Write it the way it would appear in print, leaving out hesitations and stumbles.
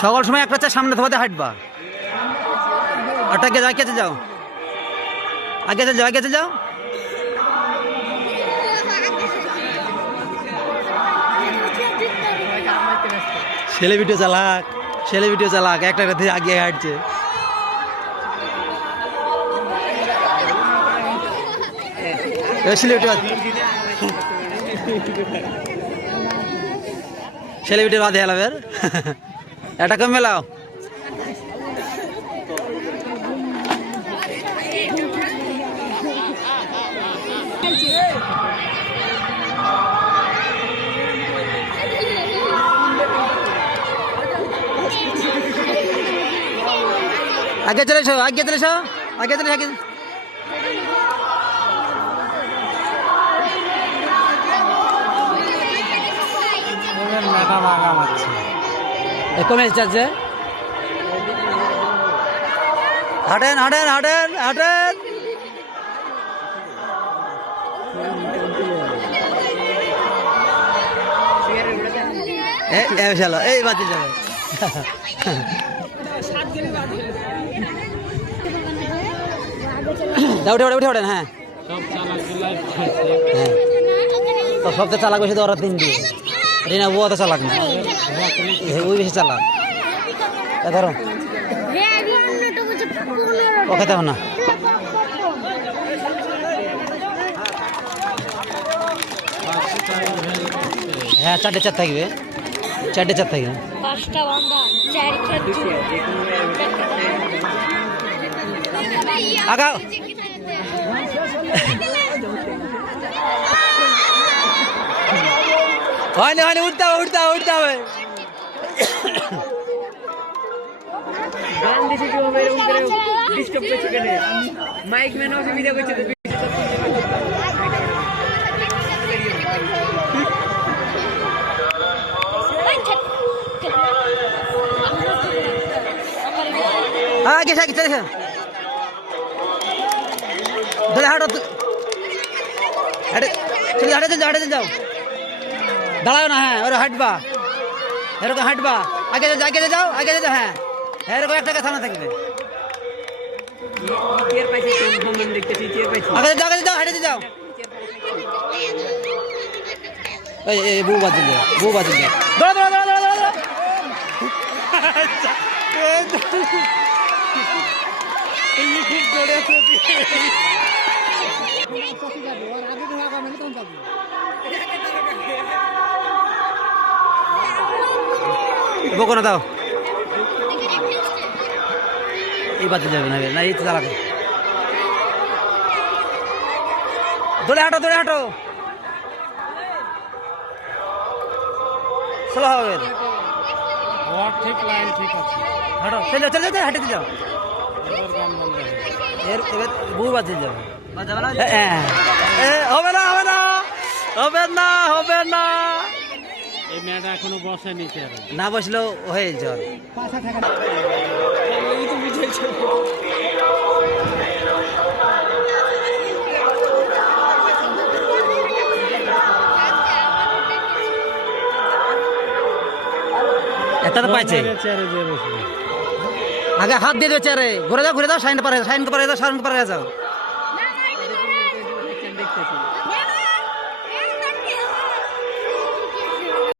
সকাল সময় একটা চা সামনে ধোয়াতে হাঁটবা। আগে যাও, আগে যাও। ছেলে ভিডিও চালাক একটা আগে হাঁটছে। ছেলে ভিডিও বাদে হেলাবের এটা কম মেলাও। আগে চলে এসো। কমে যাচ্ছে। হাঁটেন। এই বাতি যাবে। উঠে ওঠেন। হ্যাঁ তো সবচেয়ে চালাক বেশি তো ওরা 3 দিয়ে রিনা ও তো চালাক না, ওই বেশি চালাক। ধরো ও খেতে হবে না। হ্যাঁ 4টে চার থাকবে। আগাও। হয়নি উঠতে হবে। মাইক ম্যান অসুবিধা করছে। আগে হাঁটে যাও। দাঁড়াও না। হ্যাঁ ওরা হাঁটবা, এরকম হাঁটবা। আগে যাও। হ্যাঁ এরকম একটা কথা না থাকবে। আগে যাও, হাঁটে যাও। এই বউ বাজিল। দাঁড়া। বকো না দাও। এই বাচ্চা যাবে না, এই তো চালাবে। দৌড়ে হাঁটো। স্লো হবে। ঠিক আছে। হাঁটো, চলে হাঁটে যাও। এবার বউ বাজিয়ে যাবে। হবে না। এই মেয়েটা এখনো বসেনি, না বসলেও হয়ে যাবে। একটা তো পাইছে। আগে হাত দিয়ে চেয়ারে ঘুরে যাও। সাইন পারে যাও।